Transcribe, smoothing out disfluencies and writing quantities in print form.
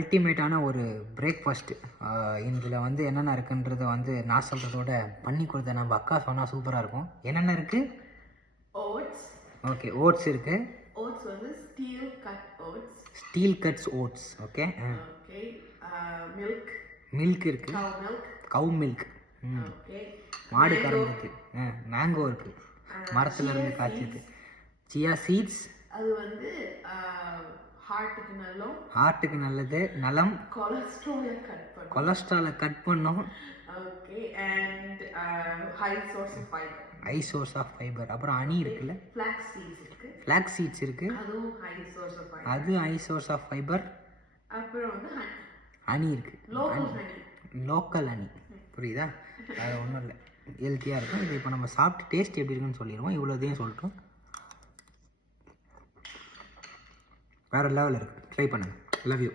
அல்டிமேட்டான ஒரு பிரேக்ஃபாஸ்ட்டு. இதில் வந்து என்னென்ன இருக்குன்றதை வந்து நான் சொல்கிறதோட பண்ணி கொடுத்த நம்ம அக்கா சொன்னால் சூப்பராக இருக்கும். என்னென்ன இருக்குது? ஓட்ஸ். ஓகே, ஓட்ஸ் இருக்குது. ஓட்ஸ் வந்து steel cuts oats. Okay. Okay. Milk இருக்குது. Cow milk. ஓகே. மாடு கறந்துருக்கு. மேங்கோ இருக்குது, மரத்துல இருந்து காய்ச்சிருக்கு. சியா சீட்ஸ், அது வந்து ஹார்ட்டுக்கு நல்லது, நலம். கொலஸ்ட்ராலை கட் பண்ணும். Okay. And high source of fibre. அப்புறம் ஹனி இருக்குல்ல, ஃபிளாக்ஸ் சீட்ஸ் இருக்கு, அது ஹை சோர்ஸ் ஆஃப் ஃபைபர். அப்புறம் வந்து ஹனி இருக்கு, லோக்கல் ஹனி. புரியுதா? அது ஒன்றும் இல்லை, ஹெல்த்தியாக இருக்கும். இது இப்போ நம்ம சாப்பிட்டு டேஸ்ட் எப்படி இருக்குன்னு சொல்லிடுவோம். இவ்வளோதையும் சொல்லிட்டோம். வேறு லெவலில் இருக்குது, ட்ரை பண்ணுங்கள். Love you.